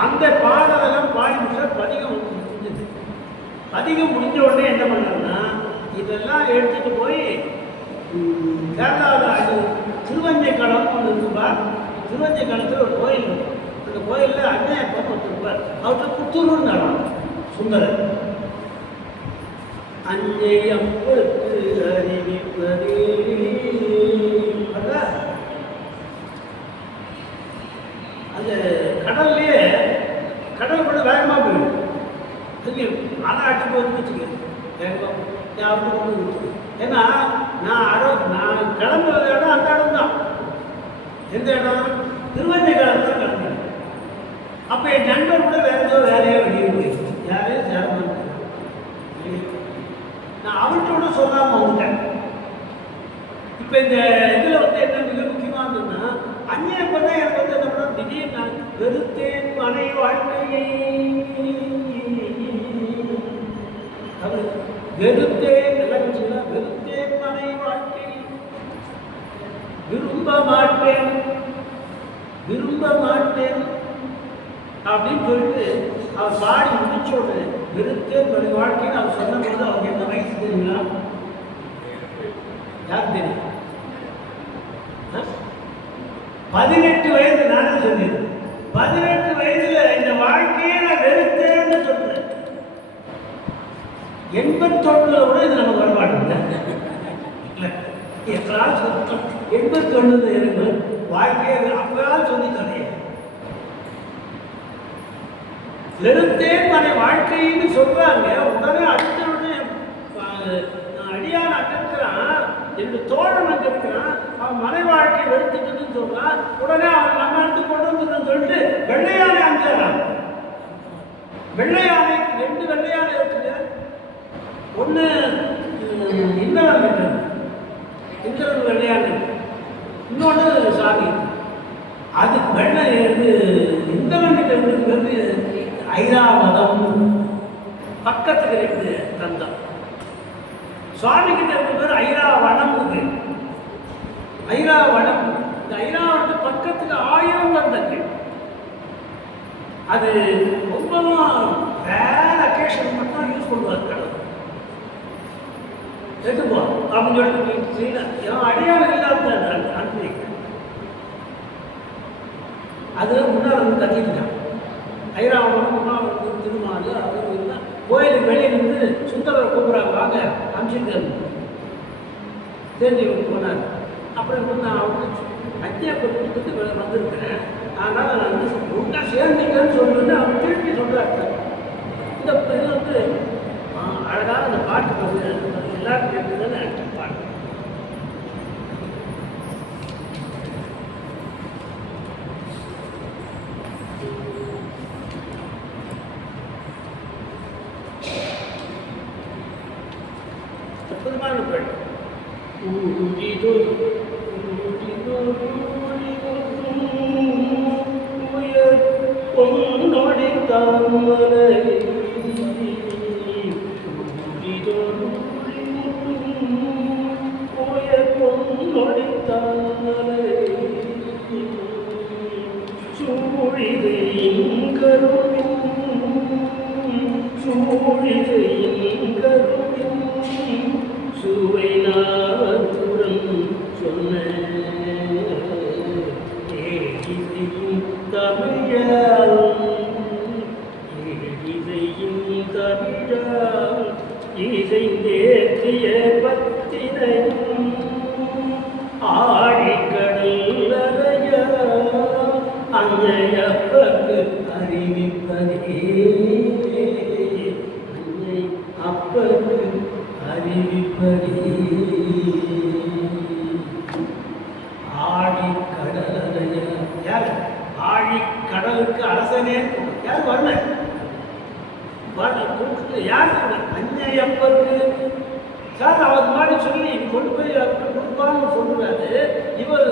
அந்த பாடலெல்லாம் பாடி முடிச்சா பதிகம் முடிஞ்சது. பதிகம் முடிஞ்ச உடனே என்ன பண்ணாருன்னா இதெல்லாம் எடுத்துட்டு போய் கேரளாவில் அது திருவஞ்சை களம்னு ஒன்று இருக்குப்பா. திருவஞ்சை களத்தில் ஒரு கோயில் இருக்கும். அந்த கோயிலில் அண்ணன் ஒருத்தருப்பார். அவர்கிட்ட புத்தூர்னு நடம் சுந்தரர். அஞ்சையப்பருக்கு அறிவிப்பதே அந்த கடல்லையே கடல் கூட வேகமாக போயிடும். ஆனால் அடிச்சு போய் வச்சுக்க வேகமாக யாருக்கும் கொண்டு இருக்குது. ஏன்னா நான் கிளம்புற இடம் அந்த இடம் தான். எந்த இடம்? திருவஞ்சை காலம் தான் கிளம்புறேன். அப்போ என் நண்பர் கூட வேற ஏதோ வேலையாக வெளியே போயிடுச்சு. யாரையும் சேரமாக நான் அவர்கிட்ட கூட சொல்லாமல் வந்துட்டேன். இப்போ இந்த இதில் என்ன மிக முக்கியமாக இருந்ததுன்னா அந்நியப்ப தான் எனக்கு என்ன திடீர்னு நான் வெறுத்தேன் மனை வாழ்க்கையை வெறுத்தேன் வெறுத்தேன் மனை வாழ்க்கை விரும்ப மாட்டேன் அப்படின்னு சொல்லிட்டு அவர் பாடி முடிச்ச உடனே வெறுத்தேன் மனை வாழ்க்கைன்னு அவர் சொன்ன போது அவங்க என்ன வயசு தெரியுங்களா? யாருக்கு தெரியும்? 18 வயது. நானே சொன்னேன் 18 வயதுல இந்த வாழ்க்கையை நான் வெறுத்தேன்னு சொல்றேன். 81 கூட இது நமக்கு வரமாட்டேங்க. எத்தனாலும் சொல்லிட்டோம். 81 எனக்கு வாழ்க்கையை அப்பயாவது சொல்லி தரைய வெறுத்தேன் மனை வாழ்க்கைன்னு சொல்றாங்க. உடனே அடுத்த உடனே அடியான அட்டக்கிறான். என்று தோழன் அங்கே இருக்கிறான். அவன் மனை வாழ்க்கை வெறுத்துட்டுன்னு சொல்றான். உடனே அவன் நம்ம இடத்துக்கு கொண்டு வந்துன்னு சொல்லிட்டு வெள்ளையானை அஞ்சான். வெள்ளையானைக்கு 2 வெள்ளையானை இருக்குங்க. ஒன்று இந்திரன் கிட்ட, இந்திரன் வெள்ளையானை, இன்னொன்று சாமி. அது வெள்ளை இந்திரன் கிட்ட இருக்கிறது ஐராவதம். பக்கத்துக்கு 2 தந்தம். சுவாமி கிட்ட இருக்க பேர் ஐராவணம். ஐராவணம். இந்த ஐராவணத்து பக்கத்துக்கு 1000 தந்தங்கள். அது ரொம்பவும் வேற அக்கேஷன் மட்டும் யூஸ் பண்ணுவார் கடவுள். எதுப்போ அப்படின்னு சொல்லிட்டு அடையாளம் இல்லாத அனுப்பி அது முன்னால் வந்து கத்திக்கிட்டான். ஐராவணம் முன்னால் வந்து திருமால் அப்படின்னு கோயிலுக்கு வெளியே நின்று சுந்தரரை கூப்பிட்றாங்க, வாங்க அனுப்பிச்சுட்டு தெரிஞ்சு போனார். அப்புறம் நான் அவனுக்கு அத்தியாபத்துக்கு வந்திருக்கிறேன். அதனால் நான் வந்து ஒன்றா சேர்ந்துக்கன்னு சொல்லிட்டு அவன் திருப்பி சொல்கிறாங்க. இந்த இது வந்து அழகான அந்த பாட்டு வந்து எல்லாரும் கேட்டுதான் எனக்கு பாட்டு. அற்புதமான பாட்டு. பொன்னொடி தாமரை பொன்னொடி தாமரை சூழிதையின் கருவின் சுவை நாதுரம் சொன்ன தமிழால் இசைந்தேற்றிய பத்தினையும் ஆழிக்கடல் அறைய அன்னையப்பக்கு அறிவிப்பதே அன்னை அப்பக்கு அறிவிப்பதே ஆழிக்கடல் அறைய. யார் ஆழிக்கடலுக்கு அரசனே? யார் வரல? கூப்பிட்டு யார் அன்னையப்பருக்கு சார் அவர் மாதிரி சொல்லி கொண்டு போய் அவர்கிட்ட கொடுப்பான்னு சொல்றாரு. இவர்